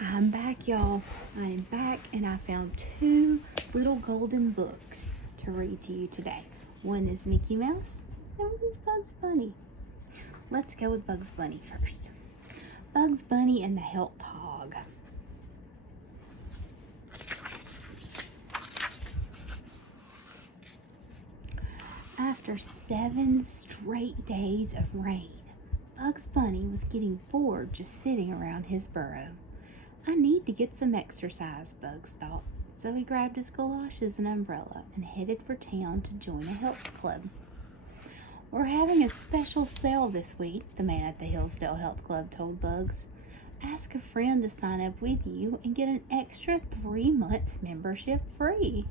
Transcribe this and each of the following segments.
I'm back, y'all. I am back, and I found two little golden books to read to you today. One is Mickey Mouse, and one's Bugs Bunny. Let's go with Bugs Bunny first. Bugs Bunny and the Health Hog. After 7 straight days of rain, Bugs Bunny was getting bored just sitting around his burrow. I need to get some exercise, Bugs thought, so he grabbed his galoshes and umbrella and headed for town to join a health club. We're having a special sale this week, the man at the Hillsdale Health Club told Bugs. Ask a friend to sign up with you and get an extra 3 months membership free.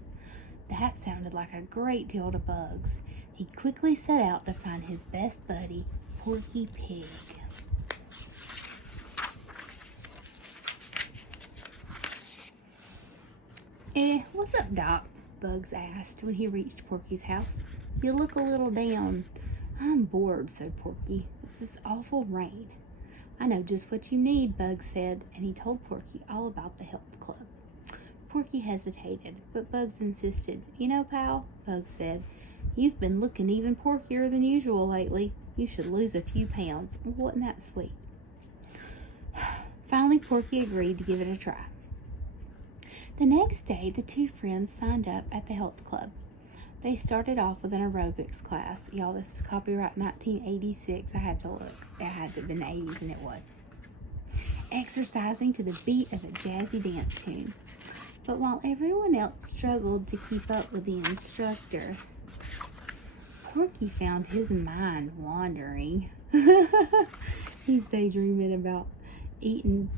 That sounded like a great deal to Bugs. He quickly set out to find his best buddy, Porky Pig. What's up, Doc? Bugs asked when he reached Porky's house. You look a little down. I'm bored, said Porky. It's this awful rain. I know just what you need, Bugs said, and he told Porky all about the health club. Porky hesitated, but Bugs insisted. You know, pal, Bugs said, you've been looking even porkier than usual lately. You should lose a few pounds. Wasn't that sweet? Finally, Porky agreed to give it a try. The next day, the two friends signed up at the health club. They started off with an aerobics class. Y'all, this is copyright 1986. I had to look. It had to have been the 80s, and it was. Exercising to the beat of a jazzy dance tune. But while everyone else struggled to keep up with the instructor, Porky found his mind wandering. He's daydreaming about eating.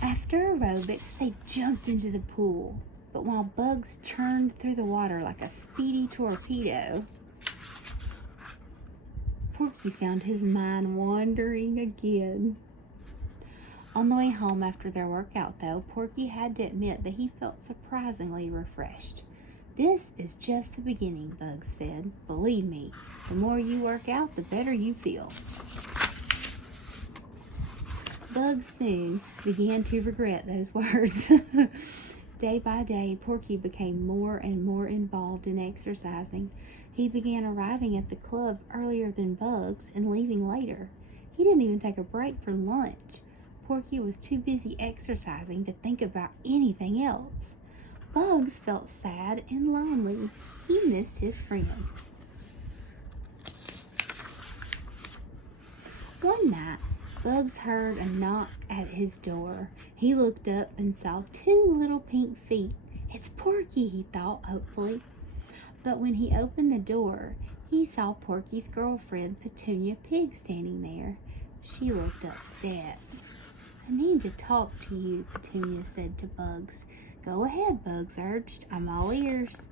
After aerobics, they jumped into the pool. But while Bugs churned through the water like a speedy torpedo, Porky found his mind wandering again. On the way home after their workout, though, Porky had to admit that he felt surprisingly refreshed. This is just the beginning, Bugs said. Believe me, the more you work out, the better you feel. Bugs soon began to regret those words. Day by day, Porky became more and more involved in exercising. He began arriving at the club earlier than Bugs and leaving later. He didn't even take a break for lunch. Porky was too busy exercising to think about anything else. Bugs felt sad and lonely. He missed his friend. One night, Bugs heard a knock at his door. He looked up and saw 2 little pink feet. It's Porky, he thought hopefully. But when he opened the door, he saw Porky's girlfriend, Petunia Pig, standing there. She looked upset. I need to talk to you, Petunia said to Bugs. Go ahead, Bugs urged. I'm all ears.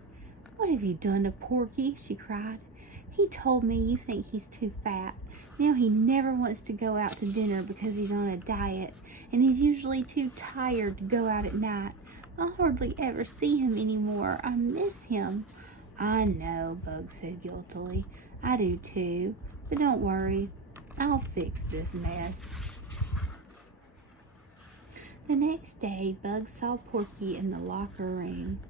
What have you done to Porky? She cried. He told me you think he's too fat. Now he never wants to go out to dinner because he's on a diet, and he's usually too tired to go out at night. I hardly ever see him anymore. I miss him. I know, Bugs said guiltily. I do too. But don't worry. I'll fix this mess. The next day, Bugs saw Porky in the locker room.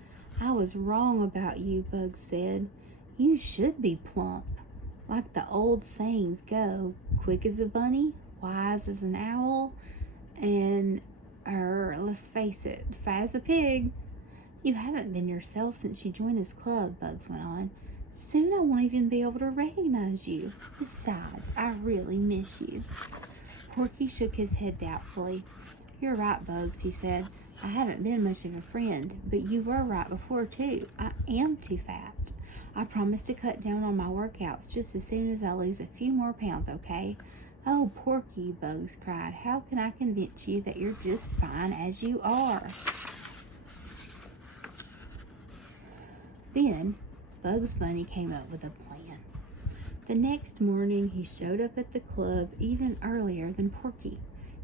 I was wrong about you, Bugs said. You should be plump. Like the old sayings go, quick as a bunny, wise as an owl, and, let's face it, fat as a pig. You haven't been yourself since you joined this club, Bugs went on. Soon I won't even be able to recognize you. Besides, I really miss you. Porky shook his head doubtfully. You're right, Bugs, he said. I haven't been much of a friend, but you were right before, too. I am too fat. I promise to cut down on my workouts just as soon as I lose a few more pounds, okay? Oh, Porky, Bugs cried. How can I convince you that you're just fine as you are? Then, Bugs Bunny came up with a plan. The next morning, he showed up at the club even earlier than Porky.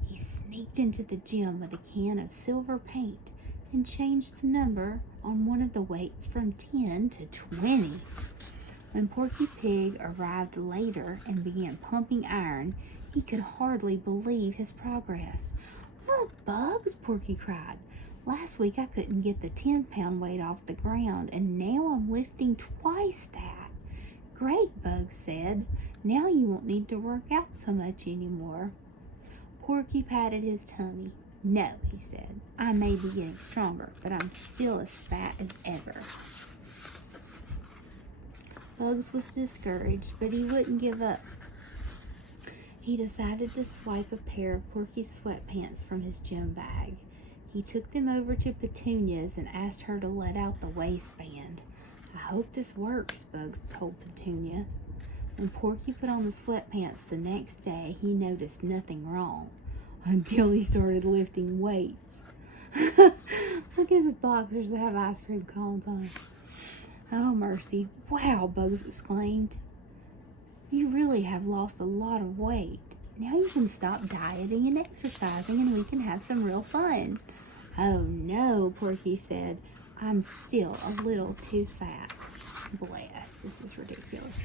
He sneaked into the gym with a can of silver paint and changed the number on one of the weights from 10 to 20. When Porky Pig arrived later and began pumping iron, he could hardly believe his progress. Look, Bugs, Porky cried. Last week I couldn't get the 10-pound weight off the ground, and now I'm lifting twice that. Great, Bugs said. Now you won't need to work out so much anymore. Porky patted his tummy. No, he said. I may be getting stronger, but I'm still as fat as ever. Bugs was discouraged, but he wouldn't give up. He decided to swipe a pair of Porky's sweatpants from his gym bag. He took them over to Petunia's and asked her to let out the waistband. I hope this works, Bugs told Petunia. When Porky put on the sweatpants the next day, he noticed nothing wrong until he started lifting weights. Look at his boxers that have ice cream cones on them. Oh, mercy. Wow, Bugs exclaimed. You really have lost a lot of weight. Now you can stop dieting and exercising and we can have some real fun. Oh no, Porky said. I'm still a little too fat. Bless, this is ridiculous.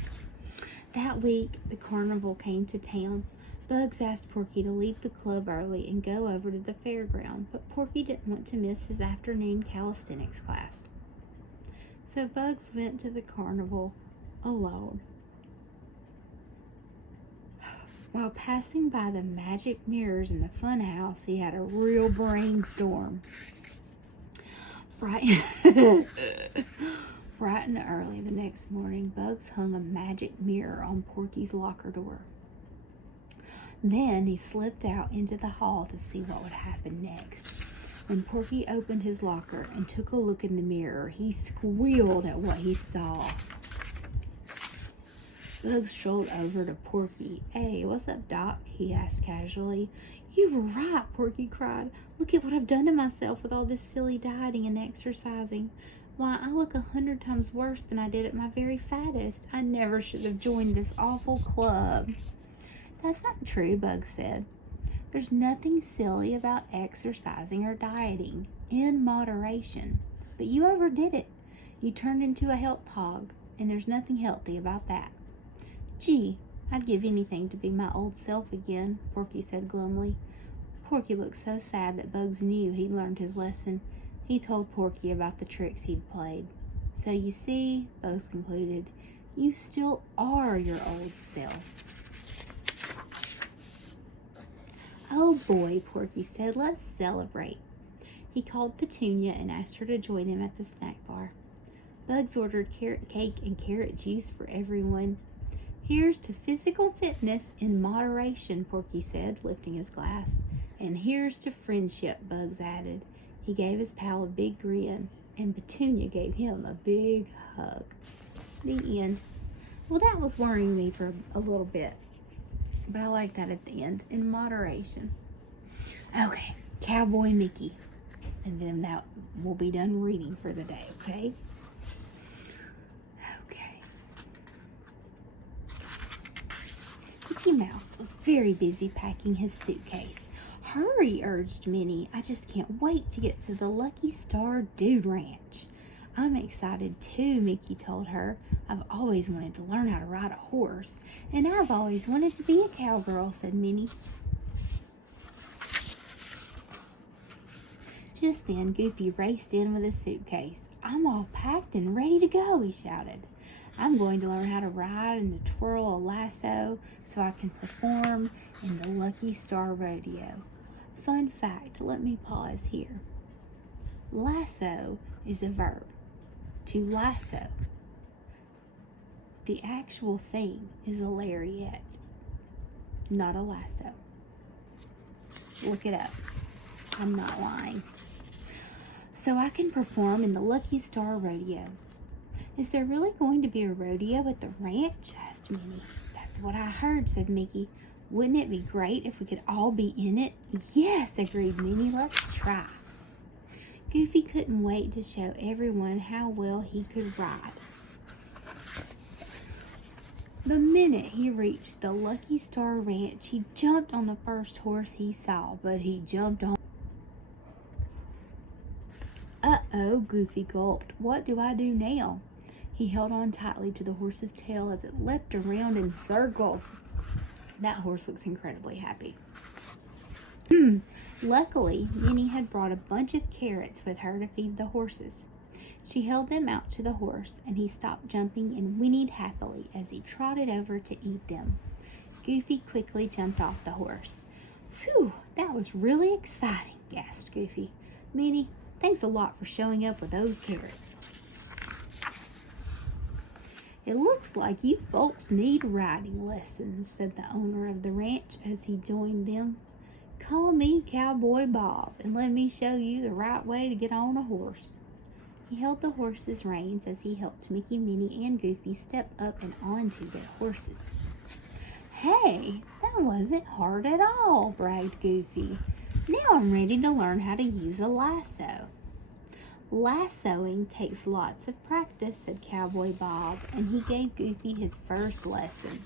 That week, the carnival came to town. Bugs asked Porky to leave the club early and go over to the fairground, but Porky didn't want to miss his afternoon calisthenics class. So Bugs went to the carnival alone. While passing by the magic mirrors in the fun house, he had a real brainstorm. Bright and early the next morning, Bugs hung a magic mirror on Porky's locker door. Then he slipped out into the hall to see what would happen next. When Porky opened his locker and took a look in the mirror, he squealed at what he saw. Bugs strolled over to Porky. Hey, what's up, Doc? He asked casually. You were right, Porky cried. Look at what I've done to myself with all this silly dieting and exercising. Why, I look 100 times worse than I did at my very fattest. I never should have joined this awful club. That's not true, Bugs said. There's nothing silly about exercising or dieting, in moderation. But you overdid it. You turned into a health hog, and there's nothing healthy about that. Gee, I'd give anything to be my old self again, Porky said glumly. Porky looked so sad that Bugs knew he'd learned his lesson. He told Porky about the tricks he'd played. So you see, Bugs concluded, you still are your old self. Oh boy, Porky said, let's celebrate. He called Petunia and asked her to join him at the snack bar. Bugs ordered carrot cake and carrot juice for everyone. Here's to physical fitness in moderation, Porky said, lifting his glass. And here's to friendship, Bugs added. He gave his pal a big grin, and Petunia gave him a big hug. The end. Well, that was worrying me for a little bit, but I like that at the end, in moderation. Okay, Cowboy Mickey. And then that will be done reading for the day, okay? Mickey Mouse was very busy packing his suitcase. Hurry, urged Minnie. I just can't wait to get to the Lucky Star Dude Ranch. I'm excited too, Mickey told her. I've always wanted to learn how to ride a horse, and I've always wanted to be a cowgirl, said Minnie. Just then, Goofy raced in with a suitcase. I'm all packed and ready to go, he shouted. I'm going to learn how to ride and to twirl a lasso so I can perform in the Lucky Star Rodeo. Fun fact, let me pause here. Lasso is a verb. To lasso. The actual thing is a lariat, not a lasso. Look it up. I'm not lying. So I can perform in the Lucky Star Rodeo. Is there really going to be a rodeo at the ranch? Asked Minnie. That's what I heard, said Mickey. Wouldn't it be great if we could all be in it? Yes, agreed Minnie. Let's try. Goofy couldn't wait to show everyone how well he could ride. The minute he reached the Lucky Star Ranch, he jumped on the first horse he saw, but he jumped on... Uh-oh, Goofy gulped. What do I do now? He held on tightly to the horse's tail as it leapt around in circles. That horse looks incredibly happy. Luckily, Minnie had brought a bunch of carrots with her to feed the horses. She held them out to the horse, and he stopped jumping and whinnied happily as he trotted over to eat them. Goofy quickly jumped off the horse. "Phew, that was really exciting," gasped Goofy. "Minnie, thanks a lot for showing up with those carrots." "It looks like you folks need riding lessons," said the owner of the ranch as he joined them. "Call me Cowboy Bob, and let me show you the right way to get on a horse." He held the horse's reins as he helped Mickey, Minnie, and Goofy step up and onto their horses. "Hey, that wasn't hard at all," bragged Goofy. "Now I'm ready to learn how to use a lasso." "Lassoing takes lots of practice," said Cowboy Bob, and he gave Goofy his first lesson.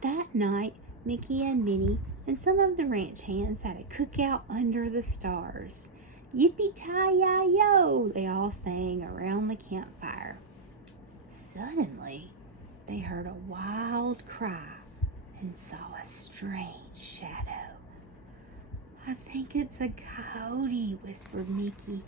That night, Mickey and Minnie and some of the ranch hands had a cookout under the stars. "Yippee-ki-yi-yo!" they all sang around the campfire. Suddenly, they heard a wild cry and saw a strange shadow. "I think it's a coyote," whispered Mickey.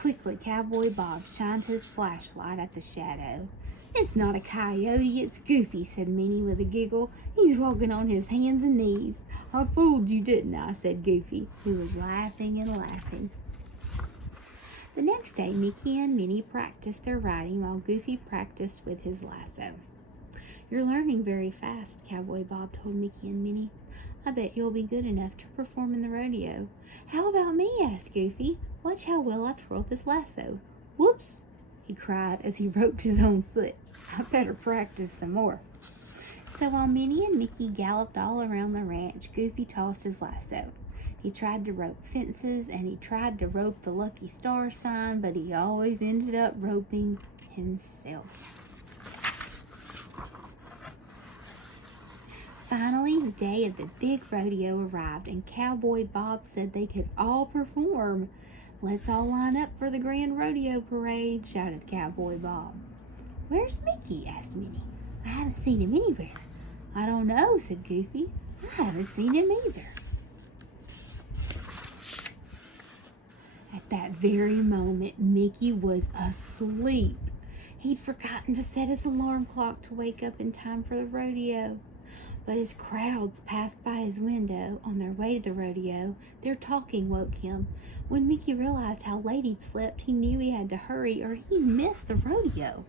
Quickly, Cowboy Bob shined his flashlight at the shadow. "It's not a coyote, it's Goofy," said Minnie with a giggle. "He's walking on his hands and knees." "I fooled you, didn't I?" said Goofy, who was laughing and laughing. The next day, Mickey and Minnie practiced their riding while Goofy practiced with his lasso. "You're learning very fast," Cowboy Bob told Mickey and Minnie. "I bet you'll be good enough to perform in the rodeo." "How about me?" asked Goofy. "Watch how well I twirl this lasso." "Whoops!" he cried as he roped his own foot. "I better practice some more." So while Minnie and Mickey galloped all around the ranch, Goofy tossed his lasso. He tried to rope fences and he tried to rope the Lucky Star sign, but he always ended up roping himself. Finally, the day of the big rodeo arrived, and Cowboy Bob said they could all perform. "Let's all line up for the grand rodeo parade," shouted Cowboy Bob. "Where's Mickey?" asked Minnie. "I haven't seen him anywhere." "I don't know," said Goofy. "I haven't seen him either." At that very moment, Mickey was asleep. He'd forgotten to set his alarm clock to wake up in time for the rodeo. But as crowds passed by his window on their way to the rodeo, their talking woke him. When Mickey realized how late he'd slept, he knew he had to hurry or he'd miss the rodeo.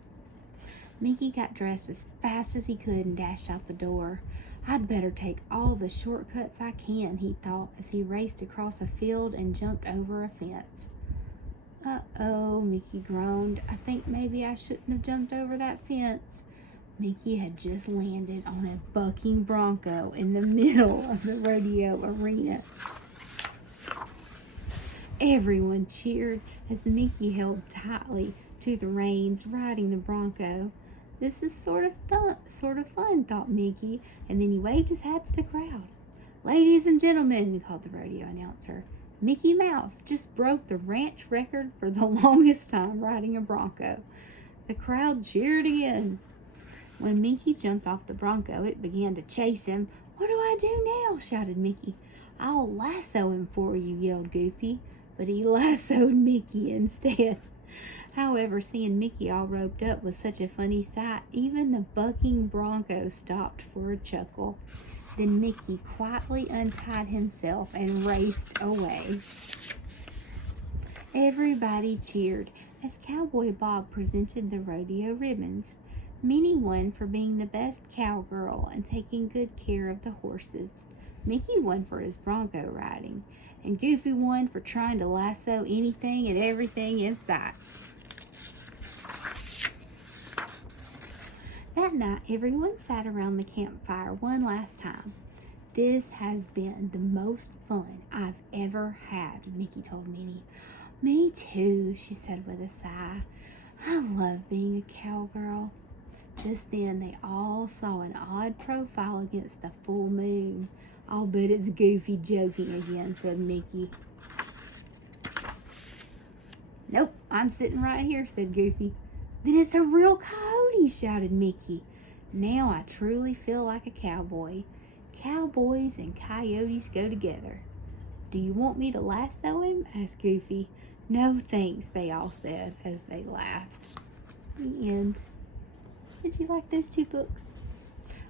Mickey got dressed as fast as he could and dashed out the door. "I'd better take all the shortcuts I can," he thought as he raced across a field and jumped over a fence. "Uh-oh," Mickey groaned. "I think maybe I shouldn't have jumped over that fence." Mickey had just landed on a bucking bronco in the middle of the rodeo arena. Everyone cheered as Mickey held tightly to the reins, riding the bronco. "This is sort of fun, thought Mickey, and then he waved his hat to the crowd. "Ladies and gentlemen," called the rodeo announcer, "Mickey Mouse just broke the ranch record for the longest time riding a bronco." The crowd cheered again. When Mickey jumped off the bronco, it began to chase him. "What do I do now?" shouted Mickey. "I'll lasso him for you," yelled Goofy, but he lassoed Mickey instead. However, seeing Mickey all roped up was such a funny sight, even the bucking bronco stopped for a chuckle. Then Mickey quietly untied himself and raced away. Everybody cheered as Cowboy Bob presented the rodeo ribbons. Minnie won for being the best cowgirl and taking good care of the horses. Mickey won for his bronco riding, and Goofy won for trying to lasso anything and everything in sight. That night, everyone sat around the campfire one last time. "This has been the most fun I've ever had," Mickey told Minnie. "Me too," she said with a sigh. "I love being a cowgirl." Just then, they all saw an odd profile against the full moon. "I'll bet it's Goofy joking again," said Mickey. "Nope, I'm sitting right here," said Goofy. "Then it's a real coyote," shouted Mickey. "Now I truly feel like a cowboy." Cowboys and coyotes go together. Do you want me to lasso him? Asked Goofy. No thanks, they all said as they laughed. The end. Did you like those two books?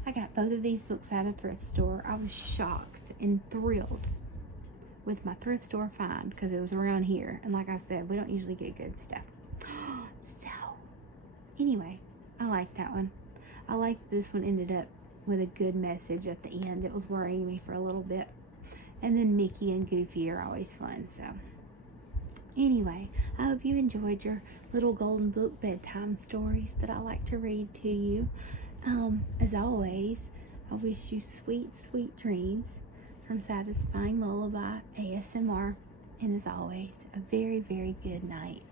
I got both of these books at a thrift store. I was shocked and thrilled with my thrift store find because it was around here. And like I said, we don't usually get good stuff. So, anyway, I like that one. I like this one ended up with a good message at the end. It was worrying me for a little bit. And then Mickey and Goofy are always fun. So, anyway, I hope you enjoyed your little golden book bedtime stories that I like to read to you. As always, I wish you sweet, sweet dreams from Satisfying Lullaby ASMR. And as always, a very, very good night.